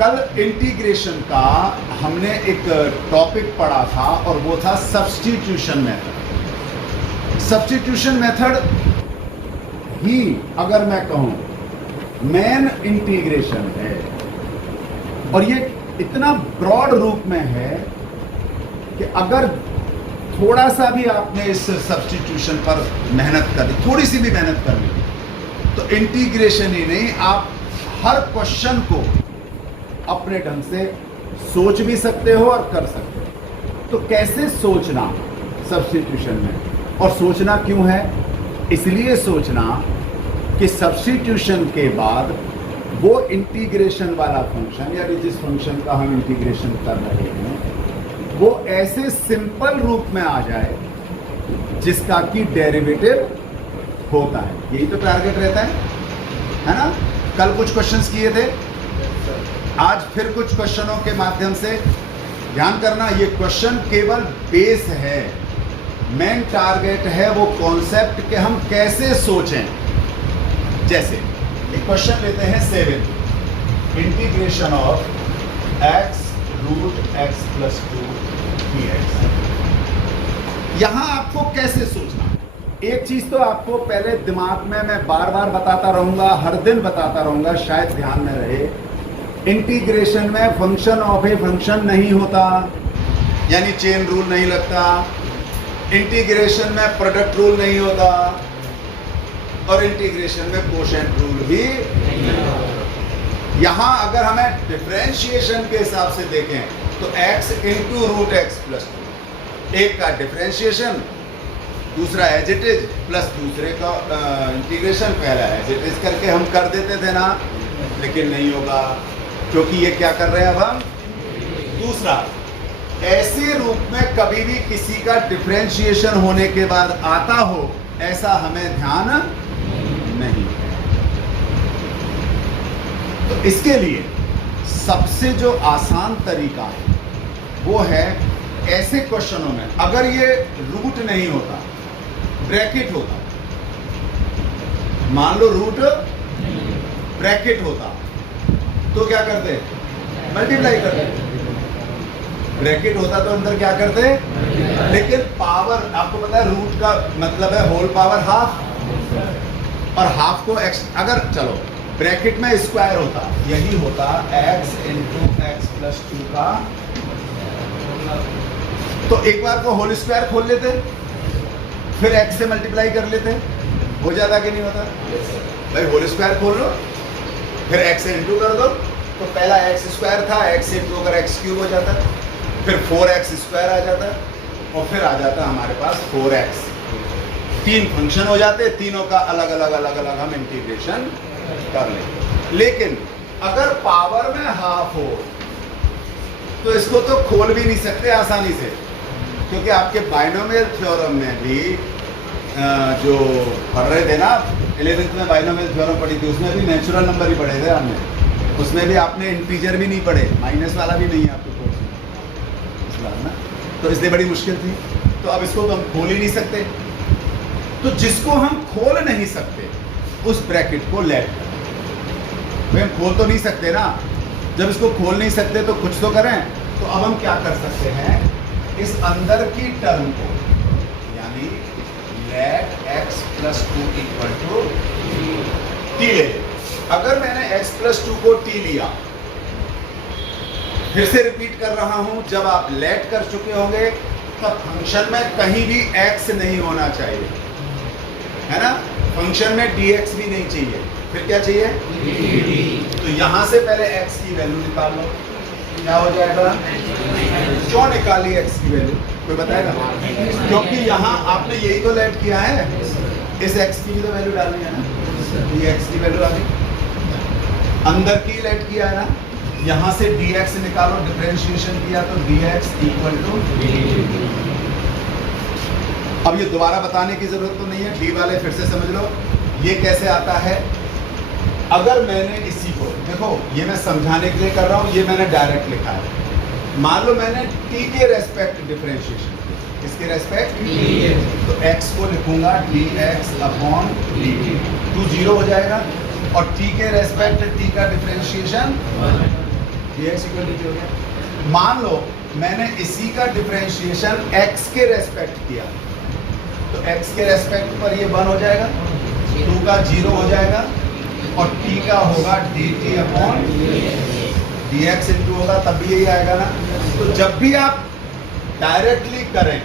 कल इंटीग्रेशन का हमने एक टॉपिक पढ़ा था और वो था सब्स्टिट्यूशन मेथड। सब्स्टिट्यूशन मेथड ही अगर मैं कहूं मेन इंटीग्रेशन है, और ये इतना ब्रॉड रूप में है कि अगर थोड़ा सा भी आपने इस सब्स्टिट्यूशन पर मेहनत कर ली, थोड़ी सी भी मेहनत कर ली, तो इंटीग्रेशन ही नहीं, आप हर क्वेश्चन को अपने ढंग से सोच भी सकते हो और कर सकते हो। तो कैसे सोचना सब्स्टिट्यूशन में, और सोचना क्यों है? इसलिए सोचना कि सब्स्टिट्यूशन के बाद वो इंटीग्रेशन वाला फंक्शन, यानी जिस फंक्शन का हम इंटीग्रेशन कर रहे हैं, वो ऐसे सिंपल रूप में आ जाए जिसका कि डेरिवेटिव होता है। यही तो टारगेट रहता है ना? कल कुछ क्वेश्चंस किए थे, आज फिर कुछ क्वेश्चनों के माध्यम से ध्यान करना। ये क्वेश्चन केवल बेस है, मेन टारगेट है वो कॉन्सेप्ट के हम कैसे सोचें। जैसे एक क्वेश्चन लेते हैं 7, integration of x root x plus 2 dx। यहां आपको कैसे सोचना? एक चीज तो आपको पहले दिमाग में मैं बार बार बताता रहूंगा, हर दिन बताता रहूंगा, शायद ध्यान में रहे। इंटीग्रेशन में फंक्शन ऑफ ए फंक्शन नहीं होता, यानी चेन रूल नहीं लगता। इंटीग्रेशन में प्रोडक्ट रूल नहीं होता, और इंटीग्रेशन में कोशेंट रूल भी नहीं होता। यहां अगर हमें डिफरेंशिएशन के हिसाब से देखें तो x into root x plus 2, एक का डिफरेंशिएशन, दूसरा एज इट इज, प्लस दूसरे का इंटीग्रेशन। पहला एज इट इज करके हम कर देते थे ना, लेकिन नहीं होगा, क्योंकि ये क्या कर रहे हैं अब हम? दूसरा, ऐसे रूप में कभी भी किसी का डिफरेंशिएशन होने के बाद आता हो, ऐसा हमें ध्यान नहीं है। तो इसके लिए सबसे जो आसान तरीका है वो है ऐसे क्वेश्चनों में अगर ये रूट नहीं होता, ब्रैकेट होता, मान लो रूट ब्रैकेट होता, तो क्या करते? मल्टीप्लाई करते। ब्रैकेट होता तो अंदर क्या करते? लेकिन पावर, आपको पता है रूट का मतलब है होल पावर हाफ, और हाफ को x, अगर चलो ब्रैकेट में स्क्वायर होता, यही होता x इंटू एक्स प्लस 2 का, तो एक बार को होल स्क्वायर खोल लेते, फिर x से मल्टीप्लाई कर लेते, हो जाता कि नहीं होता? भाई होल स्क्वायर खोल लो, फिर x से इंटू कर दो, तो पहला x स्क्वायर था, x से इंटू अगर x क्यूब हो जाता, फिर 4x स्क्वायर आ जाता, और फिर आ जाता हमारे पास 4x। 3 फंक्शन हो जाते, तीनों का अलग अलग हम इंटीग्रेशन कर लें। लेकिन अगर पावर में हाफ हो तो इसको तो खोल भी नहीं सकते आसानी से, क्योंकि आपके बाइनोमियल थ्योरम में भी जो पढ़ रहे थे ना 11th में, बाइनोमियल थ्योरम पढ़ी थी, उसमें भी नेचुरल नंबर ही पढ़े थे हमने, उसमें भी आपने इंटीजर भी नहीं पढ़े, माइनस वाला भी नहीं है आपके कोर्स में ना, तो इसलिए बड़ी मुश्किल थी। तो अब इसको तो हम खोल ही नहीं सकते, तो जिसको हम खोल नहीं सकते उस ब्रैकेट को लेट करें। भाई हम खोल तो नहीं सकते ना, जब इसको खोल नहीं सकते तो कुछ तो करें। तो अब हम क्या कर सकते हैं, इस अंदर की टर्म को, यानी let x plus 2 equal to t ले। अगर मैंने x प्लस 2 को t लिया, फिर से रिपीट कर रहा हूं, जब आप लेट कर चुके होंगे तब फंक्शन में कहीं भी x नहीं होना चाहिए, है ना? फंक्शन में dx भी नहीं चाहिए, फिर क्या चाहिए? dt। तो यहां से पहले x की वैल्यू निकाल लो, क्या हो जाएगा? क्यों निकाली x की वैल्यू? कोई बताएगा? क्योंकि यहां आपने यही तो लेट किया है, इस x की भी तो वैल्यू डालनी है ना, ये x की वैल्यू आ गई, अंदर की लेट किया है ना, यहां से dx निकालो, डिफरेंशिएशन किया तो dx इक्वल टू dt। अब ये दोबारा बताने की जरूरत तो नहीं है, डी वाले फिर से समझ लो ये कैसे आता है। अगर मैंने इसी को, देखो ये मैं समझाने के लिए कर रहा हूं, ये मैंने डायरेक्ट लिखा है। मान लो मैंने t के रेस्पेक्ट डिफरेंशिएशन किया, इसके रेस्पेक्ट, तो x को लिखूंगा dx अपॉन dt, 2 0 हो जाएगा, और t के रेस्पेक्ट t का डिफरेंशिएशन dx इक्वल dt हो गया। मान लो मैंने इसी का डिफरेंशिएशन x के रेस्पेक्ट किया, तो x के रेस्पेक्ट पर ये 1 हो जाएगा, 2 का 0 हो जाएगा और t का होगा dt अपॉन dx इंटू होगा, तब भी यही आएगा ना। तो जब भी आप डायरेक्टली करें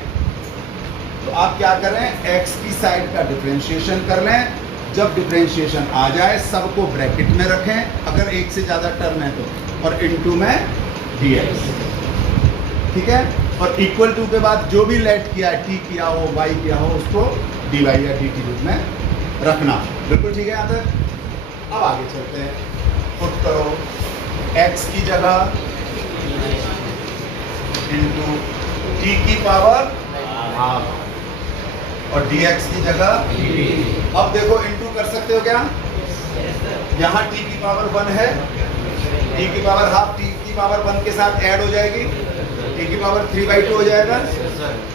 तो आप क्या करें, x की साइड का डिफरेंशिएशन कर लें। जब डिफरेंशिएशन आ जाए सबको ब्रैकेट में रखें, अगर एक से ज़्यादा टर्म है तो, और इनटू में dx, ठीक है। और इक्वल टू के बाद जो भी लेट किया है, t किया हो, y किया हो, उसको dy या dt रूप में रखना। बिल्कुल ठीक है यहाँ तक। अब आगे चलते हैं, पुट करो x की जगह इनटू t की पावर हाफ और dx की जगह। अब देखो इनटू कर सकते हो क्या, यहाँ t की पावर 1 है, t की पावर हाफ t की पावर 1 के साथ ऐड हो जाएगी, t की पावर 3/2 हो जाएगा,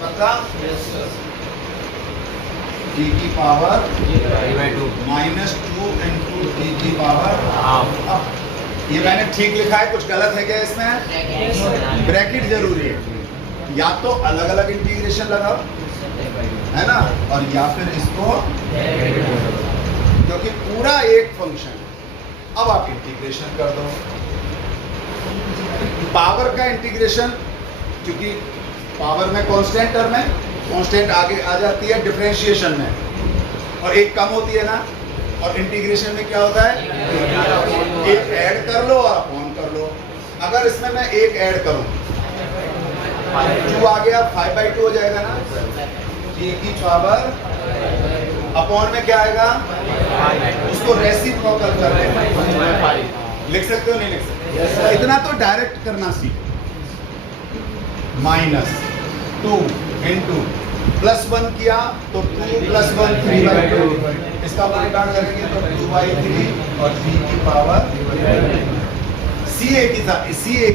पक्का। t की पावर -2 इंटू t की पावर हाफ। ये मैंने ठीक लिखा है, कुछ गलत है क्या इसमें? ब्रैकेट जरूरी है, या तो अलग अलग इंटीग्रेशन लगाओ, है ना, और या फिर इसको, क्योंकि पूरा एक फंक्शन। अब आप इंटीग्रेशन कर दो, पावर का इंटीग्रेशन, क्योंकि पावर में कांस्टेंट टर्म है, कांस्टेंट आगे आ जाती है डिफरेंशिएशन में, और एक कम होती है ना, और इंटीग्रेशन में क्या होता है, एक ऐड कर लो और अपॉन कर लो। अगर इसमें मैं एक ऐड करूं, 2 आ गया, 5/2 हो जाएगा ना, t की पावर अपॉन में क्या आएगा, उसको रेसिप्रोकल कर देना। लिख सकते हो नहीं लिख सकते? इतना तो डायरेक्ट करना सीखो। -2 इंटू +1 किया तो 2 + 1 3/2, इसका मल्टीप्लाई करेंगे तो 2/3 और t की पावर CA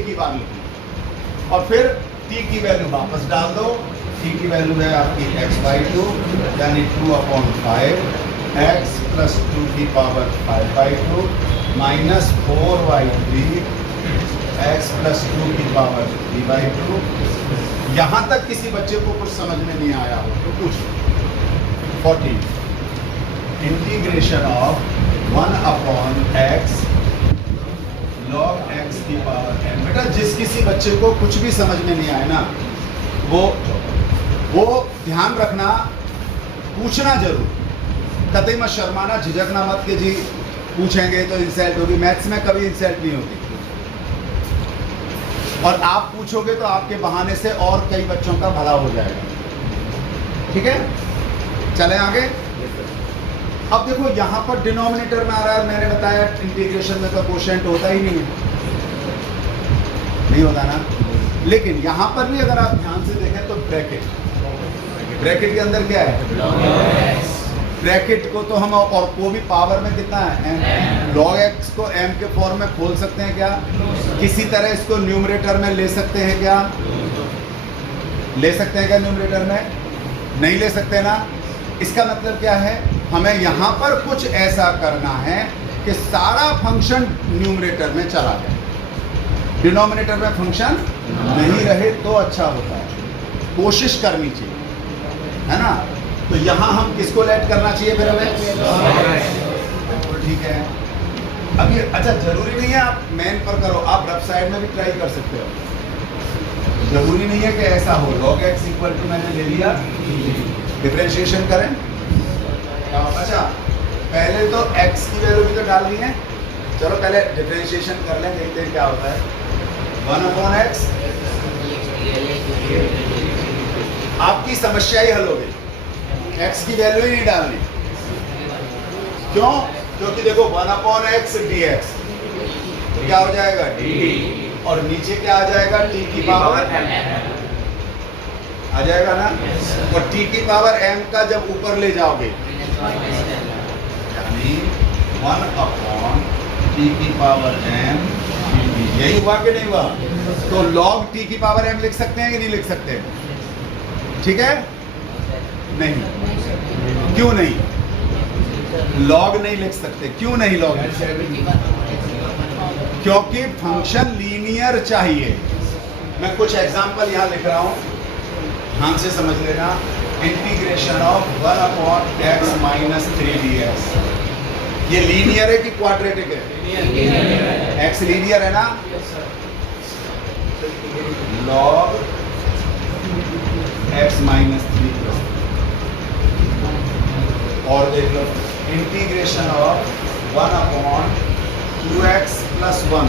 की वैल्यू, और फिर t की वैल्यू वापस डाल दो। t की वैल्यू है आपकी x/2 यानी 2/5 x + 2 की पावर 5/2 -4/3 x + 2 की पावर 3/2। यहाँ तक किसी बच्चे को कुछ समझ में नहीं आया हो तो कुछ 14 integration of 1/x log x की पावर n। बेटा जिस किसी बच्चे को कुछ भी समझ में नहीं आए ना, वो ध्यान रखना, पूछना जरूर, कतई मत शर्माना, झिझकना मत कि जी पूछेंगे तो इंसल्ट होगी। मैथ्स में कभी इंसल्ट नहीं होती, और आप पूछोगे तो आपके बहाने से और कई बच्चों का भला हो जाएगा। ठीक है, चलें आगे। अब देखो यहाँ पर डिनोमिनेटर में आ रहा है, मैंने बताया इंटीग्रेशन में तो कोशेंट होता ही नहीं है, नहीं होता ना। लेकिन यहाँ पर भी अगर आप ध्यान से देखें तो ब्रैकेट के अंदर क्या है, ब्रैकेट को तो हम, और को भी पावर में कितना है, m। log x को m के फॉर्म में खोल सकते हैं क्या, किसी तरह इसको न्यूमरेटर में ले सकते हैं क्या, ले सकते हैं क्या न्यूमरेटर में, नहीं ले सकते ना। इसका मतलब क्या है, हमें यहाँ पर कुछ ऐसा करना है कि सारा फंक्शन न्यूमरेटर में चला जाए, डिनोमिनेटर में फंक्शन नहीं रहे तो अच्छा होता है, कोशिश करनी चाहिए, है ना। तो यहाँ हम किसको लेट करना चाहिए फिर हमें, ठीक है। अब ये अच्छा जरूरी नहीं है आप मेन पर करो, आप रफ साइड में भी ट्राई कर सकते हो, जरूरी नहीं है कि ऐसा हो। log x इक्वल टू मैंने ले लिया, डिफरेंशिएशन करें। अच्छा पहले तो x की वैल्यू भी तो डालनी है, चलो पहले डिफरेंशिएशन कर लें, देखते हैं क्या होता है। 1/x आपकी समस्या ही हल हो गई, x की वैल्यू ही नहीं डालनी। क्यों? क्योंकि देखो 1/x dx क्या हो जाएगा dt, और नीचे क्या आ जाएगा t की पावर m आ जाएगा ना। और t की पावर m का जब ऊपर ले जाओगे यानी 1/t की पावर m, यही हुआ कि नहीं हुआ। तो log t की पावर m लिख सकते हैं कि नहीं लिख सकते, ठीक है। नहीं, क्यों नहीं, log नहीं लिख सकते, क्यों नहीं log, क्योंकि फंक्शन लीनियर चाहिए। मैं कुछ एग्जांपल यहाँ लिख रहा हूँ, ध्यान से समझ लेना। Integration of 1/x minus 3dx, ये लीनियर है कि क्वाड्रेटिक है? x लीनियर है ना? log x माइनस 3 और देख लो इंटीग्रेशन ऑफ 1/2x प्लस 1।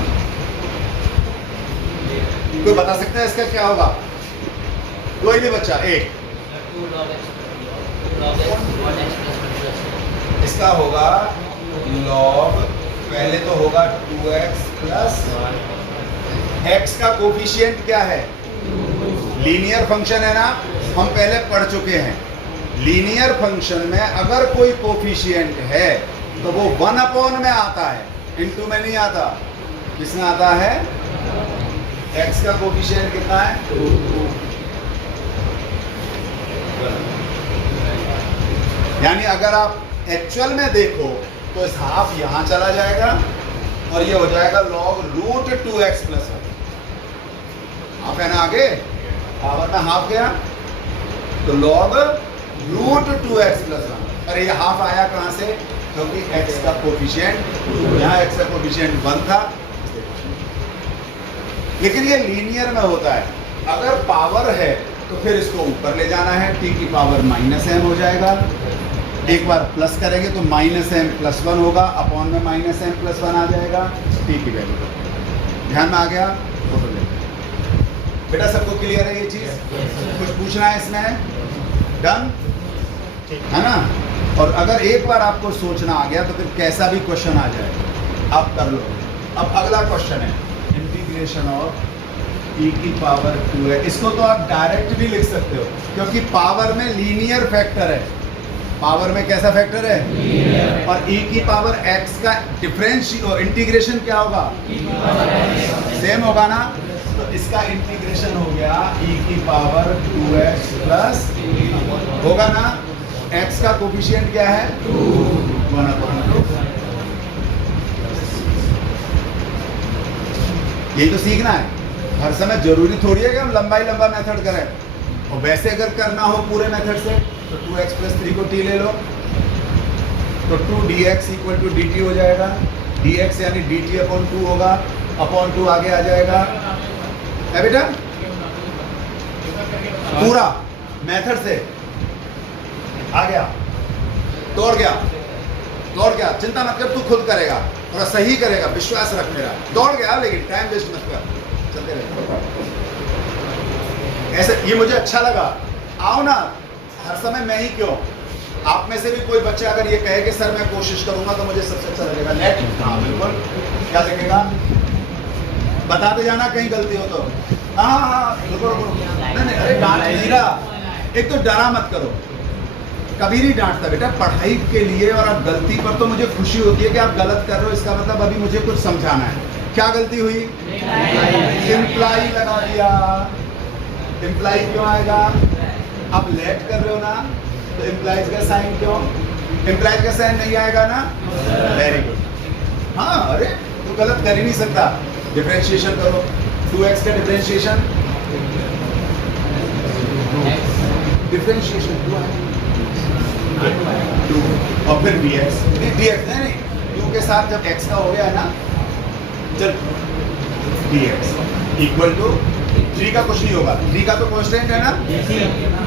कोई बता सकता है इसका क्या होगा? कोई भी बच्चा? एक इसका होगा log, पहले तो होगा 2x प्लस x का कोफिशिएंट क्या है? लीनियर फंक्शन है ना, हम पहले पढ़ चुके हैं। लीनियर फंक्शन में अगर कोई कोफिशिएंट है तो वो 1/, में आता है, इनटू में नहीं आता। किसमें आता है? x का कोफिशिएंट कितना है? 2। यानी अगर आप एक्चुअल में देखो तो इस हाफ यहां चला जाएगा और ये हो जाएगा log root 2x plus 1। Half है ना आगे, पावर में हाफ गया तो log रूट 2x प्लस 1। अरे ये हाफ आया कहां से? क्योंकि x का कोफिशिएंट, यहाँ x का कोफिशिएंट 1 था। लेकिन ये लीनियर में होता है। अगर पावर है तो फिर इसको ऊपर ले जाना है, t की पावर -m हो जाएगा। एक बार प्लस करेंगे तो -m प्लस 1 होगा, अपॉन में -m प्लस 1 आ जाएगा, t की वैल्यू। ध्यान में आ गया? फोटो ले बेटा, सबको क्लियर है ये चीज? कुछ पूछना है इसमें? डन है ना? और अगर एक बार आपको सोचना आ गया तो फिर कैसा भी क्वेश्चन आ जाए आप कर लो। अब अगला क्वेश्चन है इंटीग्रेशन ऑफ e की पावर 2x। इसको तो आप डायरेक्ट भी लिख सकते हो क्योंकि पावर में लीनियर फैक्टर है। पावर में कैसा फैक्टर है? और e की पावर x का डिफरेंशियल इंटीग्रेशन क्या होगा? सेम होगा ना? तो इसका इंटीग्रेशन हो गया e की पावर 2x प्लस होगा ना? x का कोफिशिएंट क्या है? 1/2। यही तो सीखना है। हर समय जरूरी थोड़ी है कि हम लंबा मेथड करें। और वैसे अगर करना हो पूरे मेथड से तो 2x प्लस 3 को t ले लो तो 2dx इक्वल टू dt हो जाएगा। dx यानी dt अपॉन 2 होगा, अपॉन 2 आगे आ जाएगा। है बेटा? पूरा मेथड से आ गया, तोड़ गया, चिंता मत कर, तू खुद करेगा और सही करेगा, विश्वास रख मेरा। दौड़ गया लेकिन टाइम वेस्ट मत कर, चलते रहे। ऐसे ये मुझे अच्छा लगा। आओ ना, हर समय मैं ही क्यों? आप में से भी कोई बच्चा अगर ये कहे कि सर मैं कोशिश करूंगा तो मुझे सबसे अच्छा लगेगा। नेट? हाँ बिल्कुल। क्या लगेगा? बताते जाना कहीं गलती हो तो। हाँ रुको। नहीं, अरे डांट नहीं रहा। एक तो डरा मत करो, कभी नहीं डांटता बेटा। पढ़ाई के लिए और आप गलती पर तो मुझे खुशी होती है कि आप गलत कर रहे हो, इसका मतलब अभी मुझे कुछ समझाना है। क्या गलती हुई? इम्प्लाई लगा दिया। इम्प्लाई क्यों आएगा? आप लेट कर रहे हो ना, तो इम्प्लाइज का साइन क्यों? इम्प्लाइज का साइन नहीं आएगा ना? Very good. हाँ, अरे तू गलत कर ही नहीं सकता। डिफरेंशिएशन करो। 2x का डिफरेंशिएशन 2 और फिर dx नहीं 2 के साथ जब x का हो गया ना, चल dx इक्वल टू 3 का कुछ नहीं होगा। 3 का तो कांस्टेंट है ना,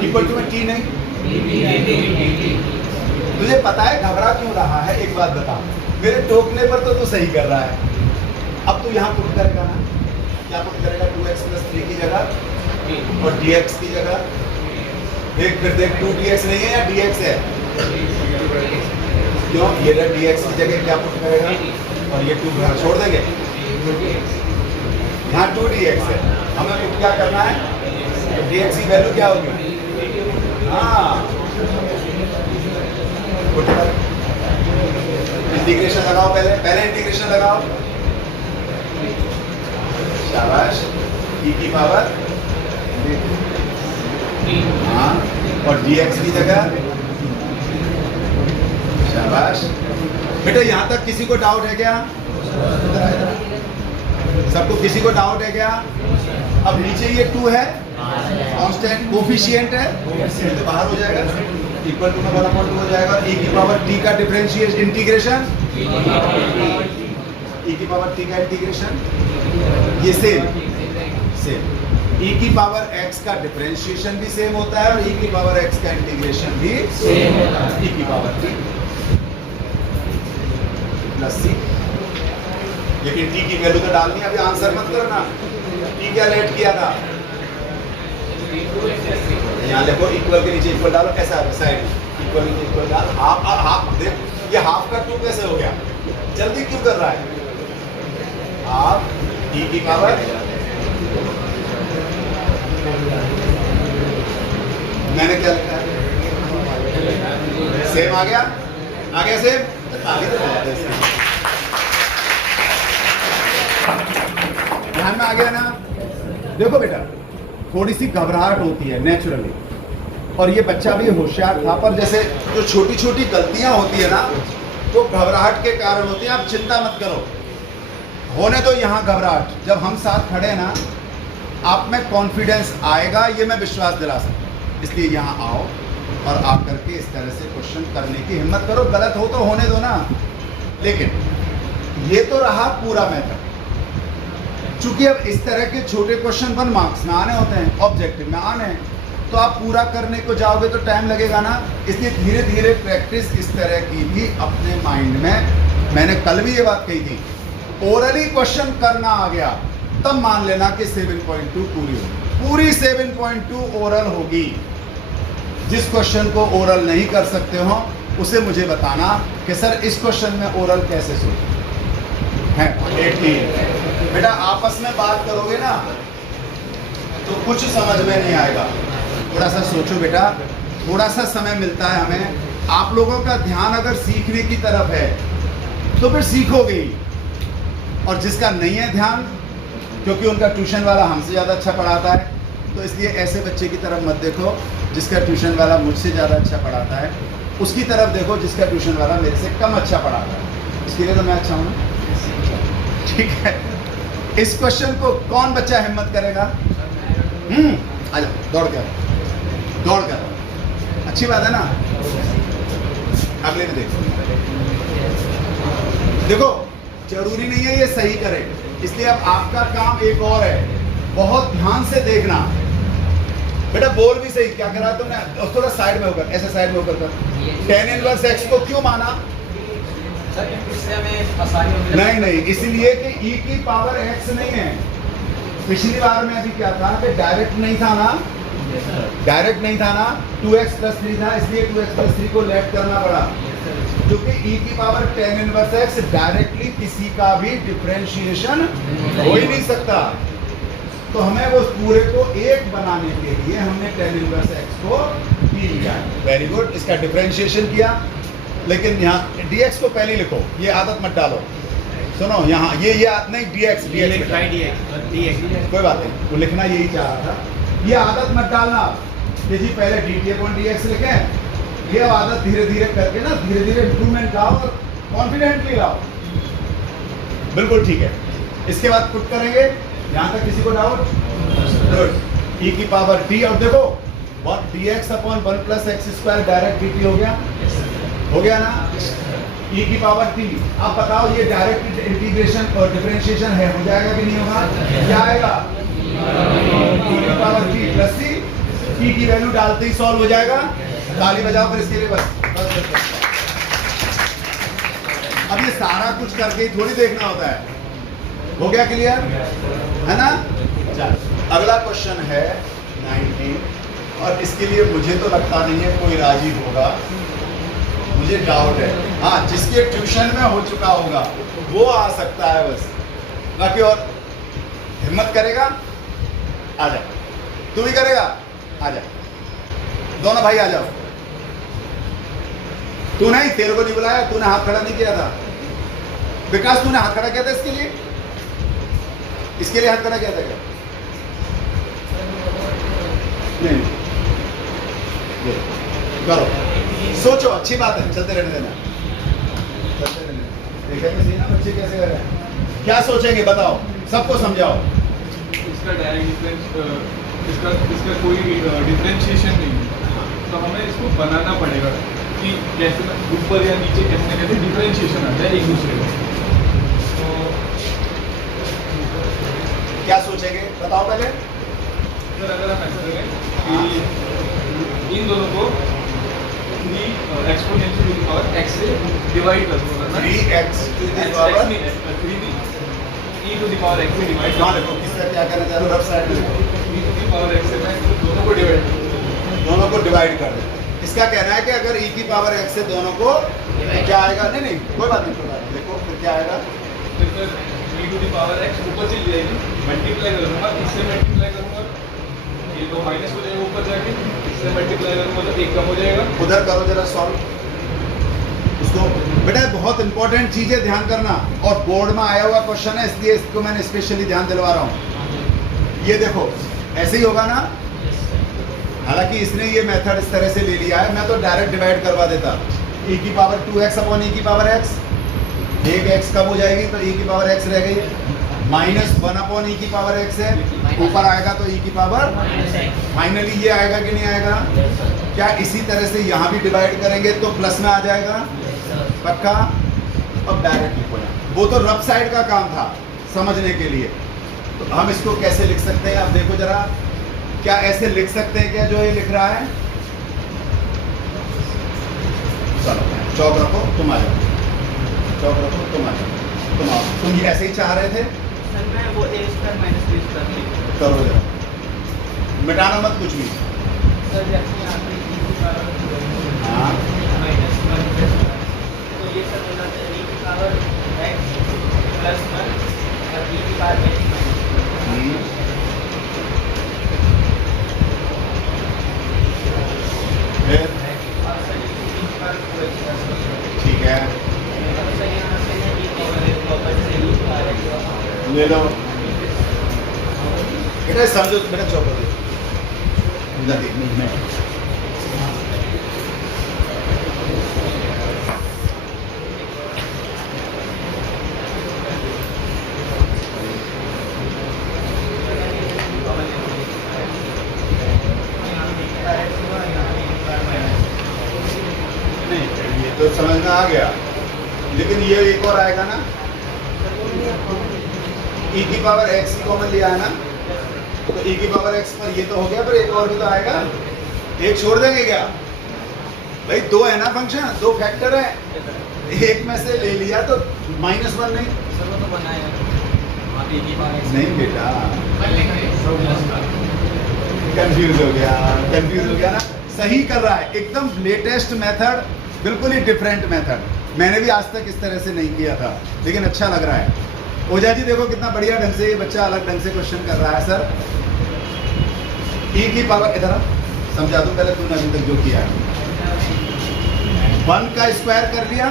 इक्वल टू में t नहीं। तुझे पता है घबरा क्यों रहा है? एक बात बता, मेरे टोकने पर तो तू सही कर रहा है। अब तू यहाँ पुट करेगा ना, क्या पुट करेगा? 2x प्लस 3 की जगह और dx की जगह। देख फिर देख, 2dx नहीं है या dx है? क्यों? ये dx की जगह क्या पुट करेगा? और ये 2 छोड़ देंगे। यहाँ 2dx है, हमें पुट क्या करना है? तो dx की वैल्यू क्या होगी? हाँ, इंटीग्रेशन लगाओ। पहले इंटीग्रेशन लगाओ। शाबाश। e की पावर हाँ, और dx की जगह शाबाश। बेटा यहाँ तक किसी को डाउट है क्या? सबको, किसी को डाउट है क्या? अब नीचे ये 2 है, कांस्टेंट कोफिशिएंट है, ये तो बाहर हो जाएगा, इक्वल टू में 1/2 हो जाएगा। e की पावर t का डिफरेंशिएशन इंटीग्रेशन, e की पावर t का इंटीग्रेशन ये सेम e की पावर x का डिफरेंशिएशन भी सेम होता है और e की पावर x का इंटीग्रेशन भी सेम होता है। e की पावर t प्लस c, लेकिन t की वैल्यू तो डालनी है, अभी आंसर मत करना। t क्या लेट किया था? यहाँ देखो, इक्वल के नीचे इक्वल डालो, ऐसा साइड इक्वल नीचे इक्वल डाल, हाफ देख, ये हाफ का 2 कैसे हो गया? जल्दी क्यों कर रहा है? हाफ e की पावर, मैंने क्या लिखा है? सेम आ गया, सेम आगे तो ध्यान में आ गया ना? देखो बेटा, थोड़ी सी घबराहट होती है नेचुरली, और ये बच्चा भी होशियार था, पर जैसे जो छोटी छोटी गलतियां होती है ना, वो घबराहट के कारण होती है। आप चिंता मत करो, होने दो यहाँ घबराहट। जब हम साथ खड़े ना, आप में कॉन्फिडेंस आएगा, ये मैं विश्वास दिला सकता हूँ। इसलिए यहाँ आओ और आकर के इस तरह से क्वेश्चन करने की हिम्मत करो। गलत हो तो होने दो ना, लेकिन ये तो रहा पूरा मेथड। चूंकि अब इस तरह के छोटे क्वेश्चन 1 मार्क्स में आने होते हैं, ऑब्जेक्टिव में आने हैं, तो आप पूरा करने को जाओगे तो टाइम लगेगा ना। इसलिए धीरे धीरे प्रैक्टिस इस तरह की भी अपने माइंड में, मैंने कल भी ये बात कही थी, ओरली क्वेश्चन करना आ गया तब मान लेना कि 7.2 पूरी होगी। पूरी 7.2 ओरल होगी। जिस क्वेश्चन को ओरल नहीं कर सकते हो उसे मुझे बताना कि सर इस क्वेश्चन में ओरल कैसे सोचें है। 18 बेटा, आपस में बात करोगे ना तो कुछ समझ में नहीं आएगा। थोड़ा सा सोचो बेटा, थोड़ा सा समय मिलता है हमें। आप लोगों का ध्यान अगर सीखने की तरफ है तो फिर सीखोगे ही, और जिसका नहीं है ध्यान, क्योंकि उनका ट्यूशन वाला हमसे ज़्यादा अच्छा पढ़ाता है, तो इसलिए ऐसे बच्चे की तरफ मत देखो जिसका ट्यूशन वाला मुझसे ज़्यादा अच्छा पढ़ाता है, उसकी तरफ देखो जिसका ट्यूशन वाला मेरे से कम अच्छा पढ़ाता है। इसके लिए तो मैं अच्छा हूँ, ठीक है। इस क्वेश्चन को कौन बच्चा हिम्मत करेगा? आ जाओ, दौड़ कर, अच्छी बात है ना। अगले में देखो, जरूरी नहीं है ये सही करे, इसलिए अब आपका काम एक और है, बहुत ध्यान से देखना। बेटा बोल भी सही, क्या करा तुमने? थोड़ा साइड में होकर, ऐसे साइड में होकर कर। tan इनवर्स x को क्यों माना? नहीं, इसलिए कि e की पावर x नहीं है। पिछली बार में अभी क्या था कि डायरेक्ट नहीं था ना, 2x + 3 था, इसलिए 2x + 3 को लेफ्ट करना पड़ा, क्योंकि e की power tan inverse x directly किसी का भी डिफरेंशिएशन हो ही नहीं सकता। तो हमें वो पूरे को एक बनाने के लिए हमने tan इनवर्स x को p लिया। वेरी गुड, इसका डिफरेंशिएशन किया, लेकिन यहाँ dx को पहले लिखो, ये आदत मत डालो। सुनो यहाँ ये नहीं, dx कोई बात नहीं, वो लिखना यही चाह रहा था। ये आदत मत डालना कि जी पहले dt/dx लिखें। ये आदत धीरे धीरे करके ना, धीरे धीरे इंप्रूवमेंट लाओ और कॉन्फिडेंटली लाओ। बिल्कुल ठीक है। इसके बाद पुट करेंगे, यहाँ तक किसी को डाउट? गुड। e की पावर t, और देखो dx/1 + x² डायरेक्ट dt हो गया ना। e की पावर t, आप बताओ ये डायरेक्ट इंटीग्रेशन और डिफरेंशिएशन है, हो जाएगा कि नहीं होगा? क्या आएगा? e की पावर t + c, t की वैल्यू डालते ही सॉल्व हो जाएगा। ताली बजाओ फिर इसके लिए, बस। अब ये सारा कुछ करके ही थोड़ी देखना होता है। हो गया क्लियर है ना? चल, अगला क्वेश्चन है 19, और इसके लिए मुझे तो लगता नहीं है कोई राजी होगा, मुझे डाउट है। हाँ, जिसके ट्यूशन में हो चुका होगा वो आ सकता है बस, बाकी और हिम्मत करेगा आ जा। तू भी करेगा? आ जा, दोनों भाई आ जाओ। तू नहीं, तेरे को नहीं बुलाया, तूने हाथ खड़ा नहीं किया था। विकास, तूने हाथ खड़ा किया था इसके लिए हाथ खड़ा किया था क्या? नहीं, करो, सोचो, अच्छी बात है, चलते रहने देना। देखेंगे सही ना बच्चे कैसे कर रहे हैं, क्या सोचेंगे बताओ। सबको समझाओ। इसका डायरेक्ट डिफरेंस इसका कोई डिफरेंशिएशन नहीं है, तो हमें इसको बनाना पड़ेगा कि कैसे ऊपर या नीचे कैसे ना कैसे डिफरेंशिएशन आता है एक दूसरे का। तो क्या सोचेंगे बताओ पहले। सर अगर हम ऐसा करें कि इन दोनों को 3 exponential to the power x से डिवाइड कर दो, 3x to the power 3 e to the power x से डिवाइड हाँ कर देखो किसका क्या करना चाह रहे हो, रफ साइड में e to the power x से मैं दोनों को डिवाइड कर दूं। दोनों को डिवाइड कर दे। इसका कहना है कि अगर e की पावर x से दोनों को क्या आएगा, नहीं नहीं कोई बात नहीं, कोई बात नहीं। देखो फिर क्या आएगा, फिर sir e to the power x ऊपर चली जाएगी, मल्टीप्लाई करूंगा, इससे मल्टीप्लाई करूंगा, ये तो माइनस हो जाएगा ऊपर जाके, इससे मल्टीप्लाई करूंगा तो 1 कम हो जाएगा। उधर करो जरा सॉल्व उसको। बेटा बहुत इंपॉर्टेंट चीज है, ध्यान करना, और बोर्ड में आया हुआ क्वेश्चन है इसलिए इसको मैंने स्पेशली ध्यान दिलवा रहा हूँ। ये देखो ऐसे ही होगा ना, हालांकि इसने ये मेथड इस तरह से ले लिया है, मैं तो डायरेक्ट डिवाइड करवा देता। e की पावर 2x अपॉन e की पावर x, एक x कम हो जाएगी तो e की पावर x रह गई, माइनस 1 अपॉन e की पावर x है, ऊपर आएगा तो e की पावर फाइनली ये आएगा कि नहीं आएगा। क्या इसी तरह से यहाँ भी डिवाइड करेंगे तो प्लस में आ जाएगा पक्का। अब डायरेक्ट लिखो यहाँ, वो तो रफ साइड का काम था समझने के लिए, तो हम इसको कैसे लिख सकते हैं। अब देखो जरा, क्या ऐसे लिख सकते हैं क्या जो ये लिख रहा है। चलो चौक रखो, तुम आ जाओ, चौक रखो, तुम आ जाओ, तुम आओ, तुम ये ऐसे ही चाह रहे थे। सर मैं वो a square minus b square लिख करो जरा, मिटाना मत कुछ भी। सर जैसे यहाँ पे e की पावर हाँ माइनस 1 प्लस 1, तो ये सर हो जाता है e की पावर x प्लस 1 और e की पावर x माइनस 1। फिर और सर e की पावर 2x प्लस 1। ठीक है, तो सर यहाँ से मैं e की पावर x वापस से e की पावर x ले लो बेटा, समझो बेटा, चौक दे इधर देख नहीं मैं नहीं, ये तो समझ में आ गया, लेकिन ये एक और आएगा ना, e की पावर x की कॉमन लिया है ना, तो e की पावर x पर ये तो हो गया, पर एक और भी तो आएगा, एक छोड़ देंगे क्या भाई, दो है ना फंक्शन, दो फैक्टर है, एक में से ले लिया तो -1 नहीं। सर वो तो बनाएगा आप e की पावर x नहीं बेटा, कंफ्यूज हो गया ना, सही कर रहा है, एकदम लेटेस्ट मेथड, बिल्कुल ही डिफरेंट मेथड। मैंने भी आज तक इस तरह से नहीं किया था, लेकिन अच्छा लग रहा है। ओझा जी देखो कितना बढ़िया ढंग से ये बच्चा अलग ढंग से क्वेश्चन कर रहा है। सर e की पावर, इधर समझा दूं पहले, तूने अभी तक जो किया है, 1 का स्क्वायर कर लिया,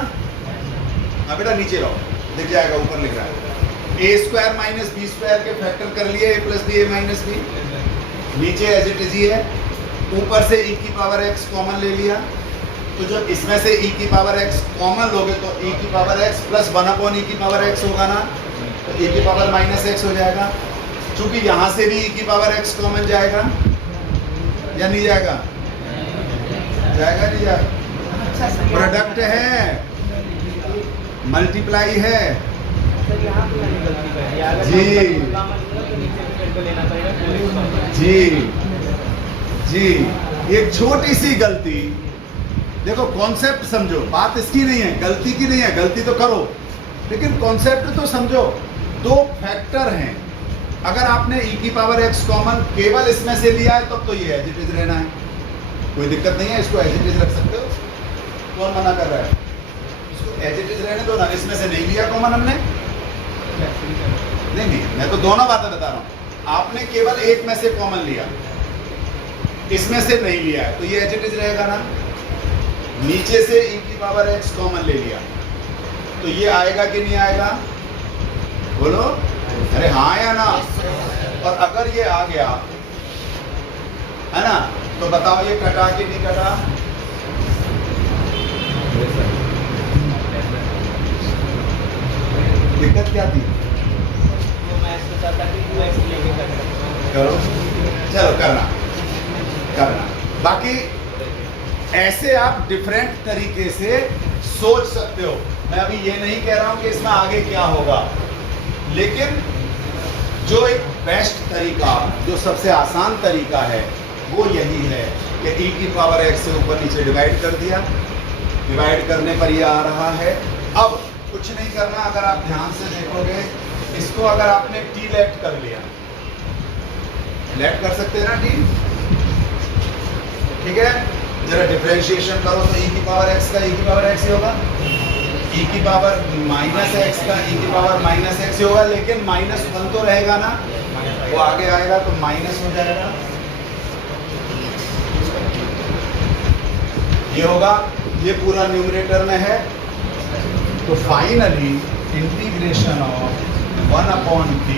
अब बेटा नीचे रहो, दिख जाएगा ऊपर लिख रहा है, a square minus b square के फैक्टर कर लिए, a plus B, a minus B, नीचे एज इट इज ही है, ऊपर से e की पावर x कॉमन ले लिया, तो जब इसमें से e की पावर x कॉमन लोगे तो e की power x plus 1 upon e की पावर x होगा ना, तो e की पावर माइनस x हो जाएगा। चूंकि यहाँ से भी e की पावर x कॉमन जाएगा या नहीं जाएगा, जाएगा नहीं जाएगा, प्रोडक्ट है, मल्टीप्लाई है सर यहाँ पे मैंने गलती कर दी, अगर जी। हम कॉमन लिया तो नीचे फिर को लेना पड़ेगा पूरे को। जी, एक छोटी सी गलती, देखो कॉन्सेप्ट समझो, बात इसकी नहीं है, गलती की नहीं है, गलती तो करो लेकिन कॉन्सेप्ट तो समझो। दो फैक्टर हैं, अगर आपने e की पावर x कॉमन केवल इसमें से लिया है तब तो ये एज इट इज रहना है, कोई दिक्कत नहीं है, इसको एज इट इज रख सकते हो, कौन मना कर रहा है, इसको एज इट इज रहने दो ना, इसमें से नहीं लिया कॉमन हमने, नहीं, मैं तो दोनों बातें बता रहा हूँ, आपने केवल एक में से कॉमन लिया, इसमें से नहीं लिया है, तो ये एज इट इज रहेगा ना, नीचे से e की पावर x कॉमन ले लिया, तो ये आएगा कि नहीं आएगा, बोलो अरे हाँ या ना। और अगर ये आ गया है ना, तो बताओ ये कटा कि नहीं कटा, दिक्कत क्या थी, वो मैं सोचा था कि 2x लेके कर सकते हैं। करो, चलो करना। बाकी ऐसे आप डिफरेंट तरीके से सोच सकते हो। मैं अभी ये नहीं कह रहा हूं कि इसमें आगे क्या होगा, लेकिन जो एक बेस्ट तरीका, जो सबसे आसान तरीका है वो यही है कि e की पावर x से ऊपर नीचे डिवाइड कर दिया, डिवाइड करने पर ये आ रहा है। अब कुछ नहीं करना, अगर आप ध्यान से देखोगे इसको, अगर आपने t लेट कर लिया, लेट कर सकते हैं ना t, ठीक है, जरा डिफरेंशिएशन करो तो e की पावर x का e की पावर x ही होगा, e की पावर माइनस x का e की पावर माइनस x ही होगा, लेकिन -1 तो रहेगा ना, वो आगे आएगा तो माइनस हो जाएगा, ये होगा, ये पूरा न्यूमरेटर में है। तो finally integration of 1/t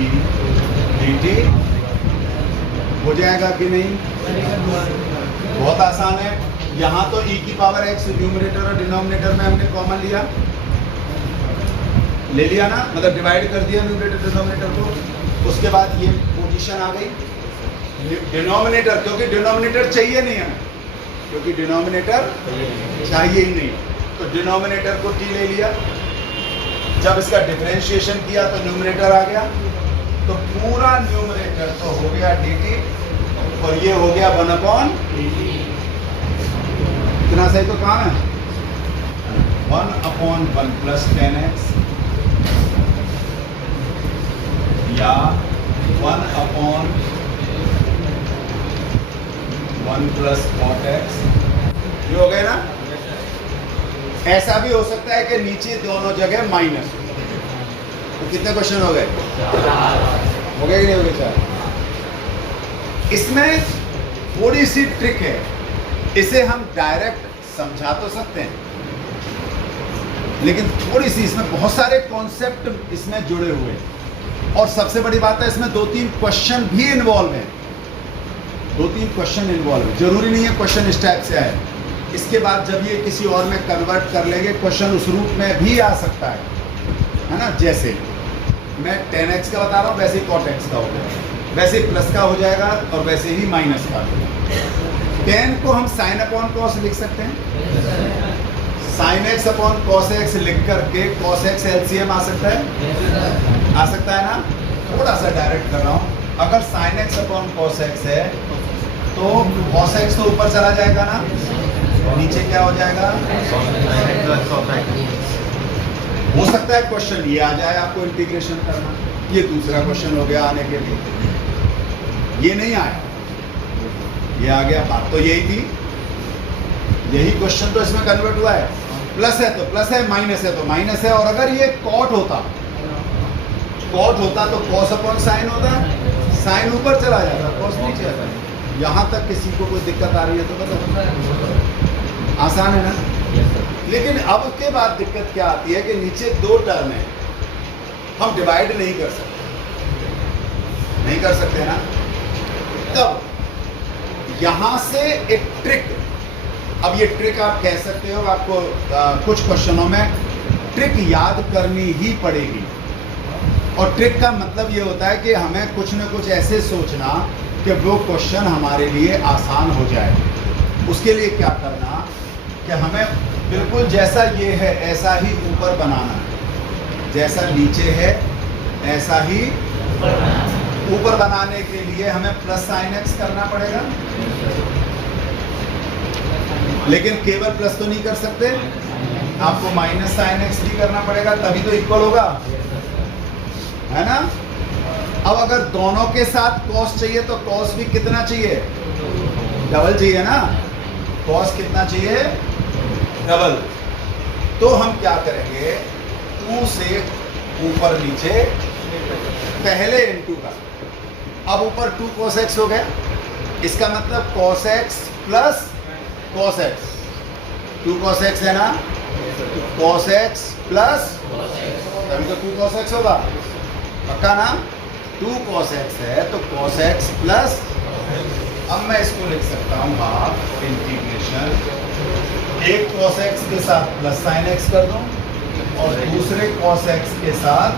dt हो जाएगा कि नहीं? बहुत आसान है। यहाँ तो e की पावर x न्यूमरेटर और डिनोमिनेटर में हमने कॉमन ले लिया ना, मतलब डिवाइड कर दिया न्यूमरेटर डिनोमिनेटर को। उसके बाद ये पोजीशन आ गई डिनोमिनेटर, क्योंकि डिनोमिनेटर चाहिए नहीं हमें, क्योंकि डिनोमिनेटर चाहिए ही नहीं, तो डिनोमिनेटर को t ले लिया। जब इसका डिफरेंशिएशन किया तो न्यूमरेटर आ गया, तो पूरा न्यूमरेटर तो हो गया dt और ये हो गया 1/dt। इतना सही तो कहाँ है? 1/1 प्लस 10x या 1/1 प्लस cot x, ये हो गए ना। ऐसा भी हो सकता है कि नीचे दोनों जगह माइनस, तो कितने क्वेश्चन हो गए? हो गए कि नहीं हो गए? 4। इसमें थोड़ी सी ट्रिक है, इसे हम डायरेक्ट समझा तो सकते हैं, लेकिन थोड़ी सी इसमें बहुत सारे कॉन्सेप्ट इसमें जुड़े हुए हैं, और सबसे बड़ी बात है इसमें 2-3 क्वेश्चन भी इन्वॉल्व हैं। 2-3 क्वेश्चन इन्वॉल्व है, जरूरी नहीं है क्वेश्चन इस टाइप से आए। इसके बाद जब ये किसी और में कन्वर्ट कर लेंगे, क्वेश्चन उस रूप में भी आ सकता है ना। जैसे मैं 10x का बता रहा हूँ, वैसे ही cot x का हो जाएगा, वैसे ही प्लस का हो जाएगा और वैसे ही माइनस का। 10 को हम साइन अपॉन कॉस लिख सकते हैं, sine x upon cos x लिख करके कॉस एक्स एलसीएम आ सकता है ना। थोड़ा सा डायरेक्ट कर रहा हूँ, अगर sine x upon cos x है तो कॉस एक्स तो ऊपर चला जाएगा ना, नीचे क्या हो जाएगा? हो सकता है क्वेश्चन ये आ जाए आपको इंटीग्रेशन करना, ये दूसरा क्वेश्चन हो गया आने के लिए, ये नहीं आया, ये आ गया। बात तो यही थी, यही क्वेश्चन तो इसमें कन्वर्ट हुआ है। प्लस है तो प्लस है, माइनस है तो माइनस है, और अगर ये कॉट होता तो कॉस अपॉन साइन होता, साइन ऊपर चला जाता, कॉस नीचे आता। यहाँ तक किसी को कोई दिक्कत आ रही है तो बताओ, आसान है ना। लेकिन अब के बाद दिक्कत क्या आती है कि नीचे 2 टर्म है, हम डिवाइड नहीं कर सकते ना। तब यहाँ से एक ट्रिक, अब ये ट्रिक आप कह सकते हो, आपको कुछ क्वेश्चनों में ट्रिक याद करनी ही पड़ेगी। और ट्रिक का मतलब ये होता है कि हमें कुछ न कुछ ऐसे सोचना कि वो क्वेश्चन हमारे लिए आसान हो जाए। उसके लिए क्या करना कि हमें बिल्कुल जैसा ये है ऐसा ही ऊपर बनाना है, जैसा नीचे है ऐसा ही ऊपर बनाने के लिए हमें प्लस साइन एक्स करना पड़ेगा। लेकिन केवल प्लस तो नहीं कर सकते, आपको माइनस साइन एक्स भी करना पड़ेगा, तभी तो इक्वल होगा, है ना। अब अगर दोनों के साथ कॉस चाहिए तो कॉस भी कितना चाहिए? डबल चाहिए ना। कॉस कितना चाहिए? डबल। तो हम क्या करेंगे, 2 से ऊपर नीचे पहले इनटू का, अब ऊपर 2 cos x हो गया, इसका मतलब cos x plus cos x, 2 cos x है ना, cos x प्लस तभी तो 2 cos x होगा, पक्का ना। 2 cos x है तो cos x प्लस, अब मैं इसको लिख सकता हूँ हाफ इंटीग्रेशन, एक cos x के साथ प्लस साइन x कर दूं और दूसरे cos x के साथ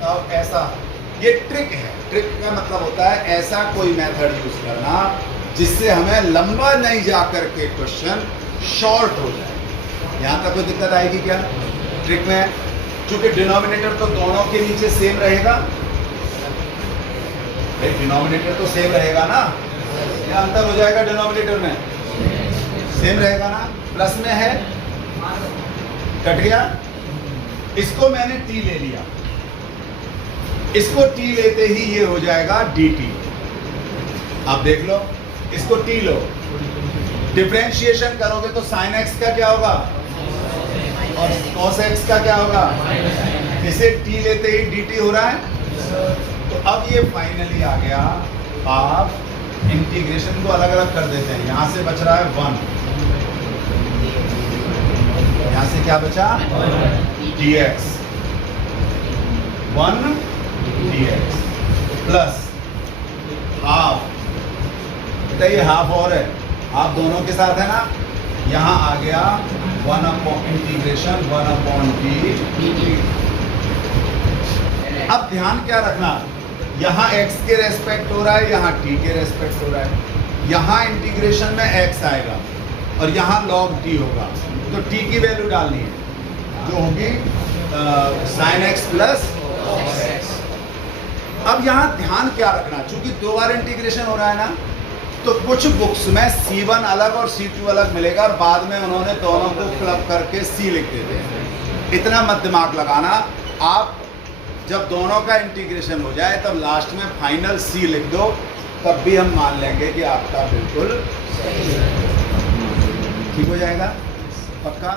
बताओ ऐसा, ये ट्रिक है। ट्रिक का मतलब होता है ऐसा कोई मेथड यूज करना जिससे हमें लंबा नहीं जा करके क्वेश्चन शॉर्ट हो जाए। यहाँ तक कोई दिक्कत आएगी क्या ट्रिक में? क्योंकि डिनोमिनेटर तो दोनों के नीचे सेम रहेगा, भाई डिनोमिनेटर तो सेम रहेगा ना, या अंतर हो जाएगा डिनोमिनेटर में? सेम रहेगा ना। प्लस में है, कट गया। इसको मैंने टी ले लिया, इसको टी लेते ही ये हो जाएगा dt। आप देख लो, इसको टी लो, डिफरेंशिएशन करोगे तो sin x का क्या होगा और cos x का क्या होगा? इसे t लेते ही dt हो रहा है। तो अब ये फाइनली आ गया। आप इंटीग्रेशन को अलग अलग कर देते हैं। यहां से बच रहा है 1, यहां से क्या बचा? dx, 1 dx प्लस हाफ, ये हाफ और है, हाफ दोनों के साथ है ना। यहां आ गया 1 अपॉन इंटीग्रेशन 1 अपॉन डी। अब ध्यान क्या रखना, यहाँ x के रेस्पेक्ट हो रहा है, यहाँ t के रेस्पेक्ट हो रहा है। यहाँ इंटीग्रेशन में x आएगा और यहाँ log t होगा, तो t की वैल्यू डालनी है जो होगी sin x plus cos x। अब यहाँ ध्यान क्या रखना, चूंकि 2 बार इंटीग्रेशन हो रहा है ना, तो कुछ बुक्स में C1 अलग और C2 अलग मिलेगा और बाद में उन्होंने दोनों को क्लब करके C लिख देते हैं। इतना मत दिमाग लगाना। आप जब दोनों का इंटीग्रेशन हो जाए तब लास्ट में फाइनल C लिख दो, तब भी हम मान लेंगे कि आपका बिल्कुल ठीक हो जाएगा। पक्का?